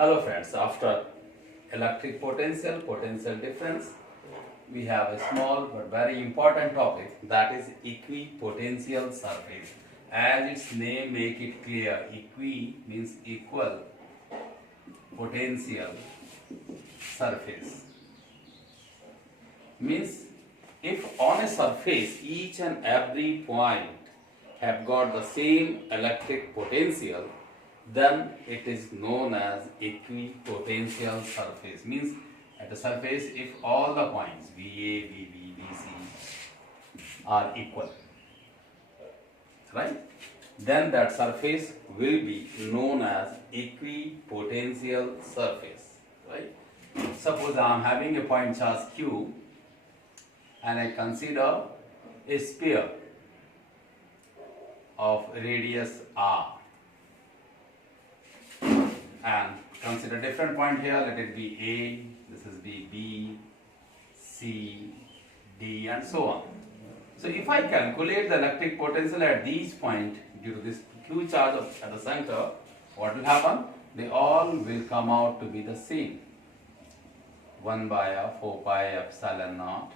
Hello friends, after electric potential, potential difference, we have a small but very important topic, that is equipotential surface. As its name make it clear, equi means equal, potential surface means if on a surface each and every point have got the same electric potential, then it is known as equipotential surface. Means at the surface, if all the points VA, VB, VC are equal, right, then that surface will be known as equipotential surface, right. Suppose I am having a point charge Q and I consider a sphere of radius R, and consider different point here. Let it be A, this is B, C, D, and so on. So if I calculate the electric potential at these points due to this Q charge at the center, what will happen? They all will come out to be the same. 1 by 4 pi epsilon naught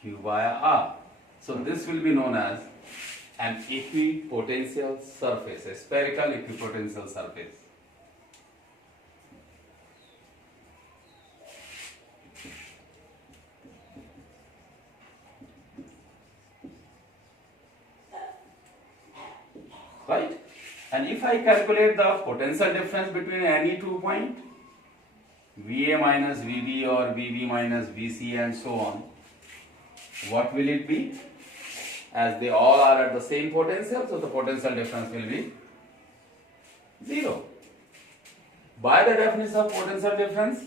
Q by R. So this will be known as an equipotential surface, a spherical equipotential surface. Right? And if I calculate the potential difference between any 2 points, VA minus VB or VB minus VC and so on, what will it be? As they all are at the same potential, so the potential difference will be 0. By the definition of potential difference,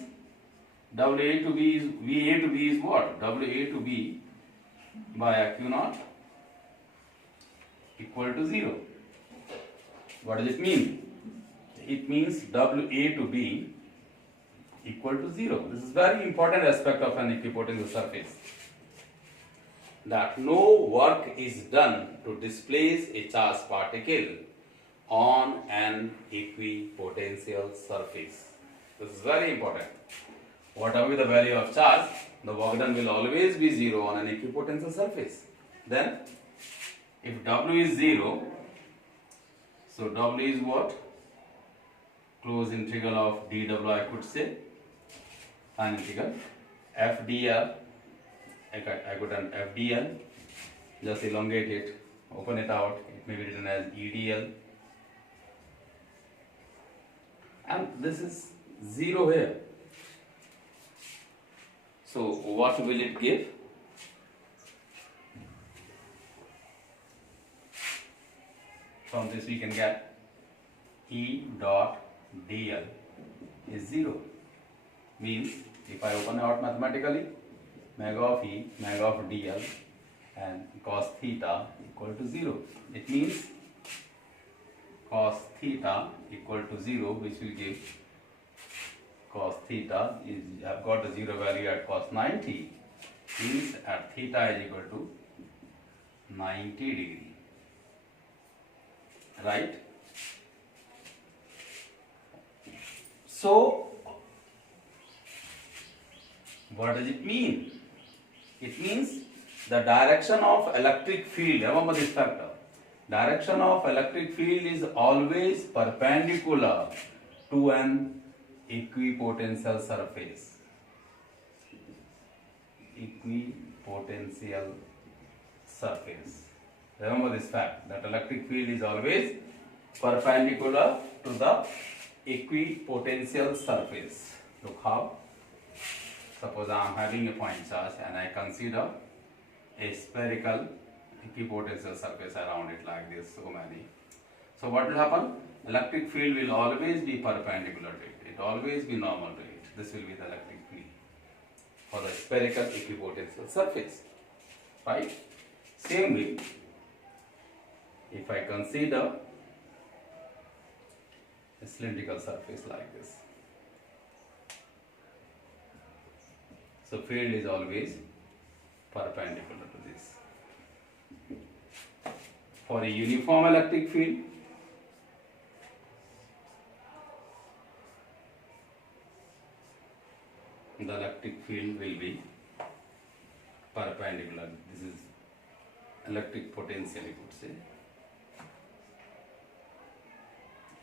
WA to B is VA to B is what? WA to B by Q naught equal to 0. What does it mean? It means WA to B equal to 0. This is very important aspect of an equipotential surface. That no work is done to displace a charged particle on an equipotential surface. This is very important. Whatever the value of charge, the work done will always be 0 on an equipotential surface. Then, if W is 0, so W is what? Close integral of dW, I could say, and integral FdR. I could run FdL, just elongate it, open it out, it may be written as EDL, and this is 0 here. So what will it give? From this we can get E dot dl is 0. Means if I open out mathematically, mag of E, mag of dl and cos theta equal to 0. It means cos theta equal to 0, which will give cos theta is, I have got the 0 value at cos 90, means at theta is equal to 90 degree, right? So what does it mean? It means the direction of electric field, remember this factor, direction of electric field is always perpendicular to an equipotential surface. Equipotential surface. Remember this fact, that electric field is always perpendicular to the equipotential surface. Look how. Suppose I am having a point charge and I consider a spherical equipotential surface around it like this, so many. So what will happen? Electric field will always be perpendicular to it. It will always be normal to it. This will be the electric field for the spherical equipotential surface. Right? Same way, if I consider a cylindrical surface like this, so field is always perpendicular to this. For a uniform electric field, the electric field will be perpendicular. This is electric potential, you could say.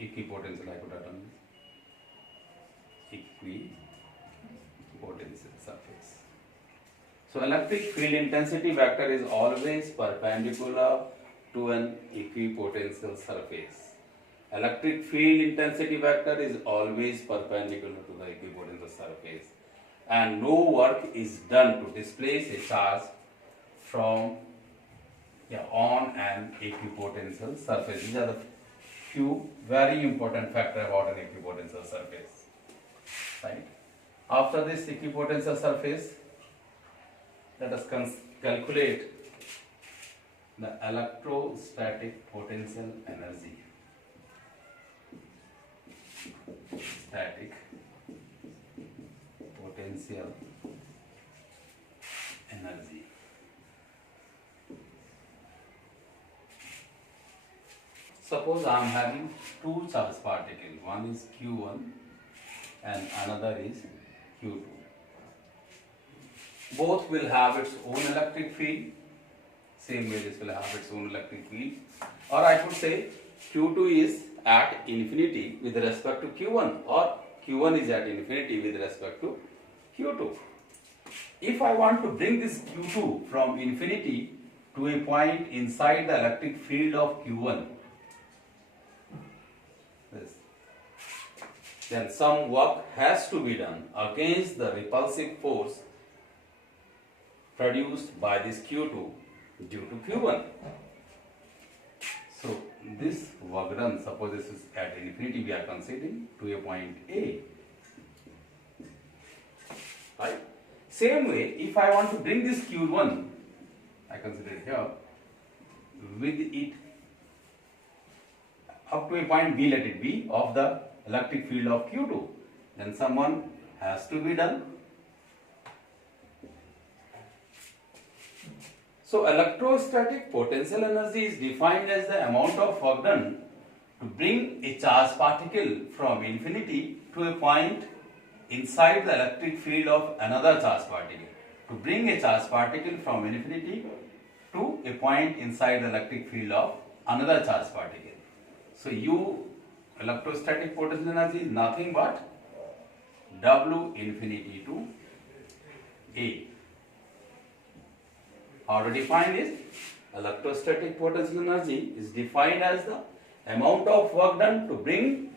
Equipotential, I could have done equipotential surface. So electric field intensity vector is always perpendicular to an equipotential surface. Electric field intensity vector is always perpendicular to the equipotential surface, and no work is done to displace a charge from on an equipotential surface. These are the few very important factors about an equipotential surface. Right? After this equipotential surface, let us calculate the electrostatic potential energy. Static potential energy. Suppose I am having two charge particles, one is Q1 and another is Q2. Both will have its own electric field, same way this will have its own electric field, or I could say Q2 is at infinity with respect to Q1, or Q1 is at infinity with respect to Q2. If I want to bring this Q2 from infinity to a point inside the electric field of Q1, then some work has to be done against the repulsive force produced by this Q2 due to Q1. So this work done, suppose this is at infinity, we are considering to a point A. Right? Same way, if I want to bring this Q1, I consider it here, with it up to a point B, let it be, of the electric field of Q2, then someone has to be done. So electrostatic potential energy is defined as the amount of work done to bring a charged particle from infinity to a point inside the electric field of another charged particle. To bring a charged particle from infinity to a point inside the electric field of another charged particle. So electrostatic potential energy is nothing but W infinity to A. How to define this? Electrostatic potential energy is defined as the amount of work done to bring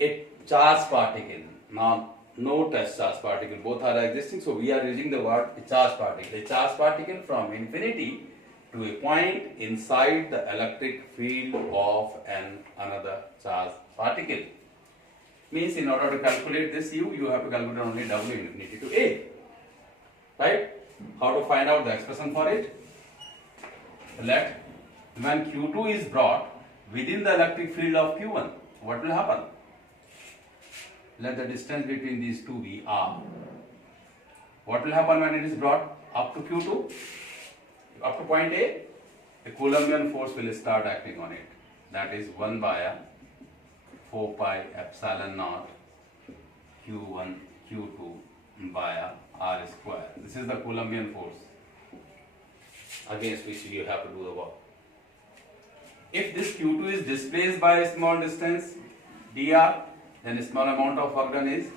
a charged particle. Now, no test charge particle, both are existing, so we are using the word a charged particle. A charged particle from infinity to a point inside the electric field of another charged particle. Means in order to calculate this you have to calculate only W infinity to A. Right? How to find out the expression for it? Let when Q2 is brought within the electric field of Q1, what will happen? Let the distance between these two be R. What will happen when it is brought up to Q2? Up to point A, the Coulombian force will start acting on it. That is 1 by 4 pi epsilon naught Q1 Q2 by R square. This is the Coulombian force against which you have to do the work. If this Q2 is displaced by a small distance dr, then a small amount of work done is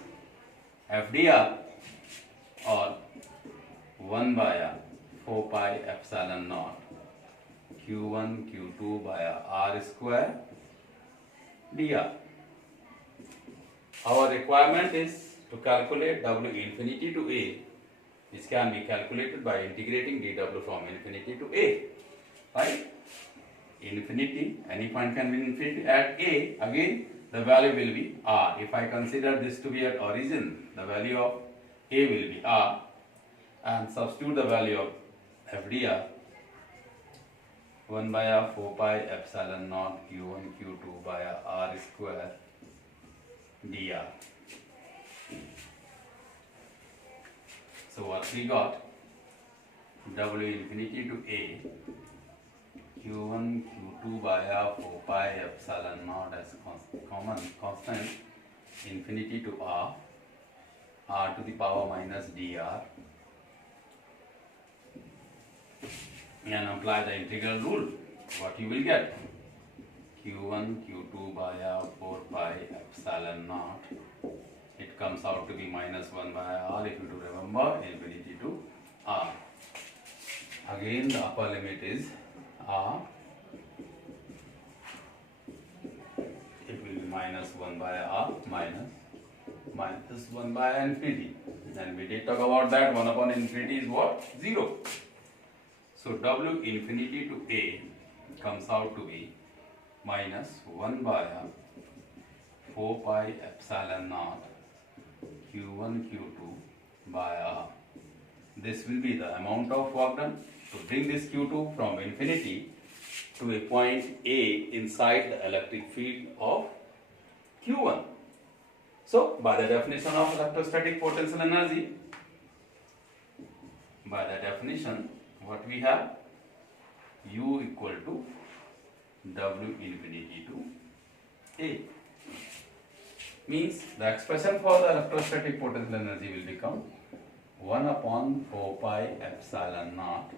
FDR, or 1 by 4 pi epsilon naught Q1 Q2 by R square dr. Our requirement is to calculate W infinity to A, which can be calculated by integrating dW from infinity to A. Right? Infinity, any point can be infinity. At A, again the value will be R. If I consider this to be at origin, the value of A will be R, and substitute the value of FDR, 1 by 4 pi epsilon naught Q1 Q2 by R square dr. So what we got? W infinity to A, Q1 Q2 by 4 pi epsilon naught as common constant, infinity to R, r to the power minus dr and apply the integral rule. What you will get? q1 q2 by 4 pi epsilon naught. It comes out to be minus 1 by r, if you do remember, infinity to r. Again the upper limit is r. It will be minus 1 by r minus 1 by infinity. And we did talk about that. 1 upon infinity is what? 0. So w infinity to a comes out to be minus 1 by 4 pi epsilon naught q1 q2 by r. This will be the amount of work done to bring this q2 from infinity to a point A inside the electric field of q1. So by the definition of electrostatic potential energy, by the definition, what we have? U equal to W infinity to A. Means the expression for the electrostatic potential energy will become 1 upon 4 pi epsilon naught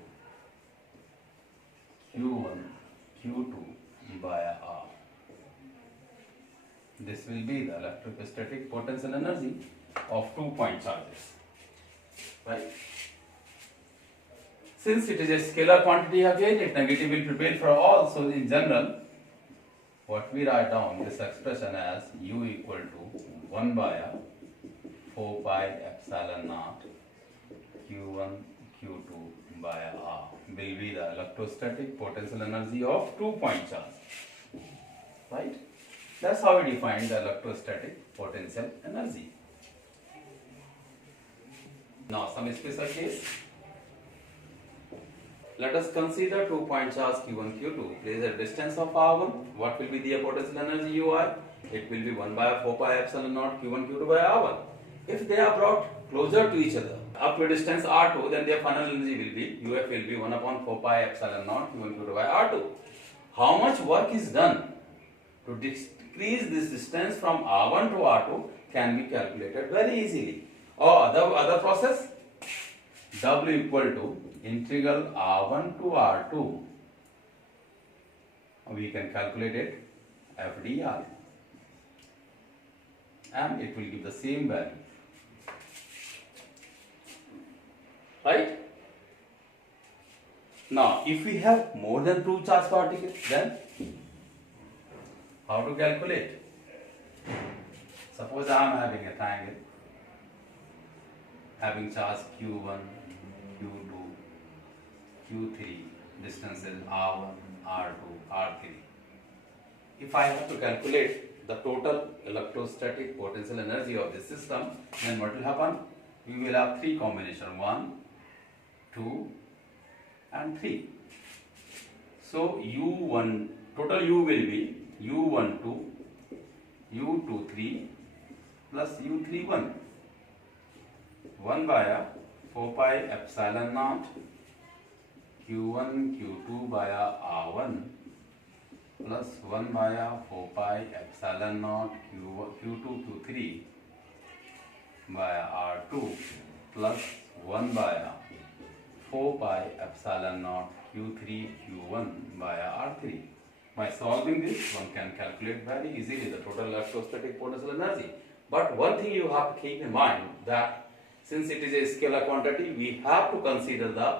Q1 Q2 by R. This will be the electrostatic potential energy of 2 point charges. Right? Since it is a scalar quantity again, its negative will prevail for all. So in general, what we write down this expression as U equal to 1 by 4 pi epsilon naught Q1 Q2 by R will be the electrostatic potential energy of 2 point charge. Right? That's how we define the electrostatic potential energy. Now some special case. Let us consider 2 point charge Q1, Q2 placed at distance of R1. What will be the potential energy Ui? It will be 1 by 4 pi epsilon naught Q1, Q2 by R1. If they are brought closer to each other up to a distance R2, then their final energy will be UF will be 1 upon 4 pi epsilon naught Q1, Q2 by R2. How much work is done to decrease this distance from R1 to R2 can be calculated very easily. Or other process, W equal to integral R1 to R2, we can calculate it FDR, and it will give the same value. Right? Now, if we have more than 2 charge particles, then how to calculate? Suppose I am having a triangle having charge Q1, Q2, Q3, distances R1, R2, R3. If I have to calculate the total electrostatic potential energy of this system, then what will happen? We will have 3 combinations, 1, 2 and 3. So U1, total U will be U12, U23 plus U31. 1 by 4 pi epsilon naught Q1 Q2 by R1 plus 1 by 4 pi epsilon naught Q2 Q3 by R2 plus 1 by 4 pi epsilon naught Q3 Q1 by R3. By solving this, one can calculate very easily the total electrostatic potential energy. But one thing you have to keep in mind, that since it is a scalar quantity, we have to consider the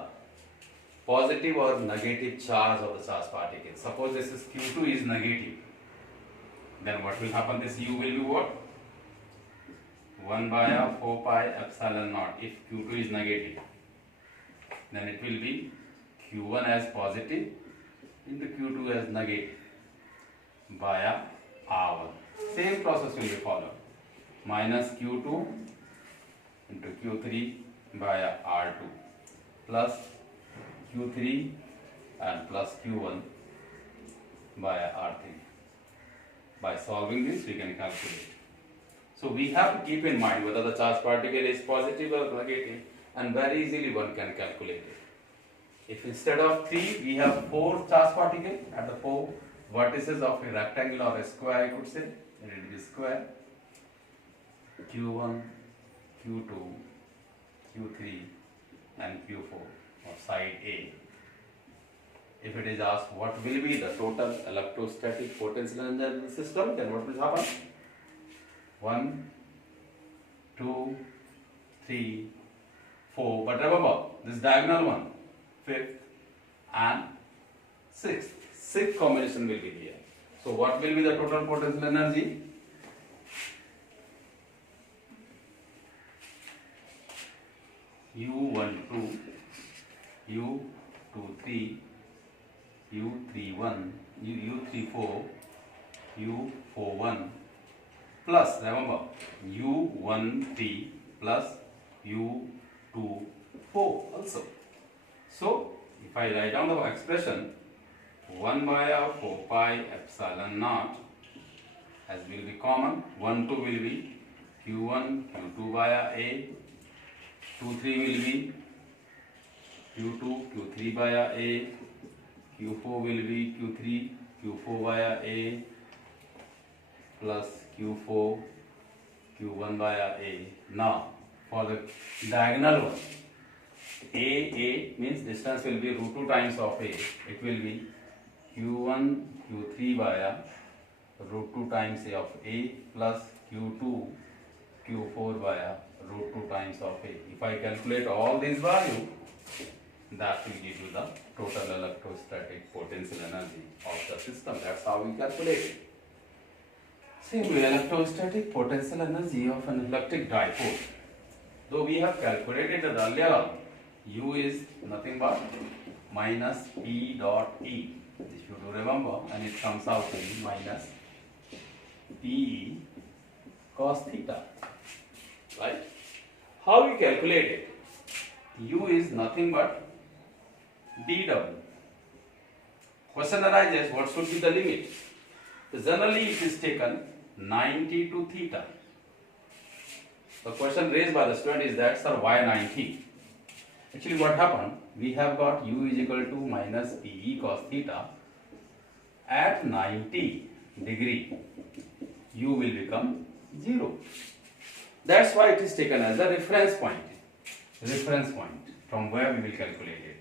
positive or negative charge of the charge particle. Suppose this is Q2 is negative, then what will happen? This U will be what? 1 by 4 pi epsilon naught. If Q2 is negative, then it will be Q1 as positive into Q2 as negative by R1. Same process will be followed. Minus Q2 into Q3 by R2 plus Q3 and plus Q1 by R3. By solving this, we can calculate. So we have to keep in mind whether the charge particle is positive or negative, and very easily one can calculate it. If instead of 3 we have 4 charge particles at the 4 vertices of a rectangle or a square, I could say, it will be square. Q1, Q2, Q3 and Q4 of side A. If it is asked what will be the total electrostatic potential in the system, then what will happen? 1, 2, 3, 4. But remember, this diagonal one, 5th and 6th. 6th combination will be here. So what will be the total potential energy? U12, U23, U31, U34, U41 plus, remember, U13 plus U24 also. So if I write down the expression 1 by 4 pi epsilon naught, as will be common, 1, 2 will be Q1, Q2 via A, Q3 will be Q2, Q3 via A, Q4 will be Q3, Q4 via A plus Q4, Q1 via A. Now, for the diagonal one, A means distance will be root 2 times of A. It will be Q1, Q3 via root 2 times A of A plus Q2, Q4 via root 2 times of A. If I calculate all these values, that will give you the total electrostatic potential energy of the system. That's how we calculate it. Similarly, electrostatic potential energy of an electric dipole. Though we have calculated it earlier on, U is nothing but minus P dot E. If you do remember, and it comes out to be minus PE cos theta. Right? How we calculate it? U is nothing but dW. Question arises, what should be the limit? So generally it is taken 90 to theta. The question raised by the student is that, sir, why 90? Actually what happened, we have got U is equal to minus PE cos theta. At 90 degree, U will become 0. That's why it is taken as a reference point. Reference point from where we will calculate it.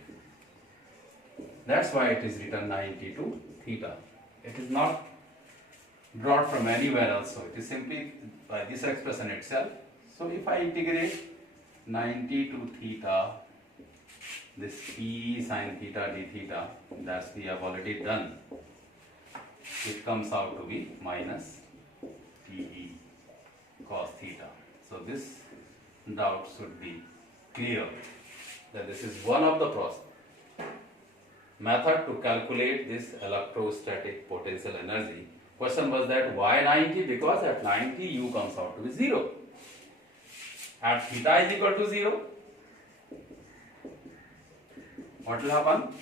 That's why it is written 90 to theta. It is not brought from anywhere else. So it is simply by this expression itself. So if I integrate 90 to theta, this P sin theta d theta, that's we have already done. It comes out to be minus PE cos theta. So this doubt should be clear that this is one of the method to calculate this electrostatic potential energy. Question was that why 90? Because at 90 U comes out to be 0. At theta is equal to 0, what will happen?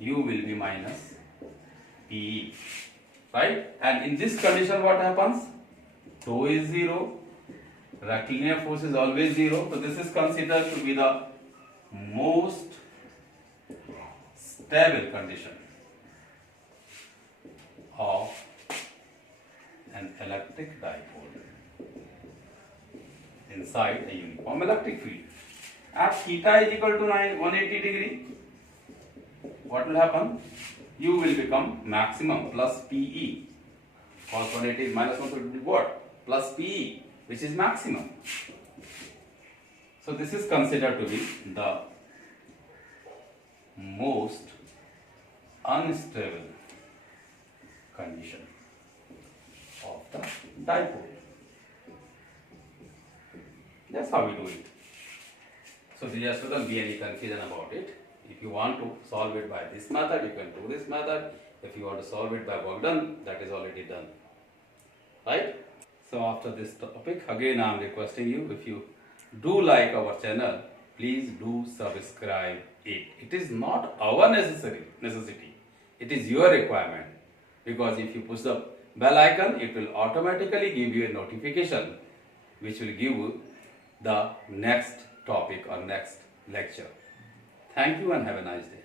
U will be minus PE. Right? And in this condition what happens? Tau is 0. Rectilinear force is always 0. So this is considered to be the most stable condition of an electric dipole inside a uniform electric field. At theta is equal to 180 degree, what will happen? U will become maximum plus PE. Cos 180 minus 1 will be what? Plus PE, which is maximum. So this is considered to be the most unstable condition of the dipole. That's how we do it. So there shouldn't be any confusion about it. If you want to solve it by this method, you can do this method. If you want to solve it by work done, that is already done. Right? So after this topic, again I am requesting you, if you do like our channel, please do subscribe it. It is not our necessity. It is your requirement. Because if you push the bell icon, it will automatically give you a notification which will give you the next topic or next lecture. Thank you and have a nice day.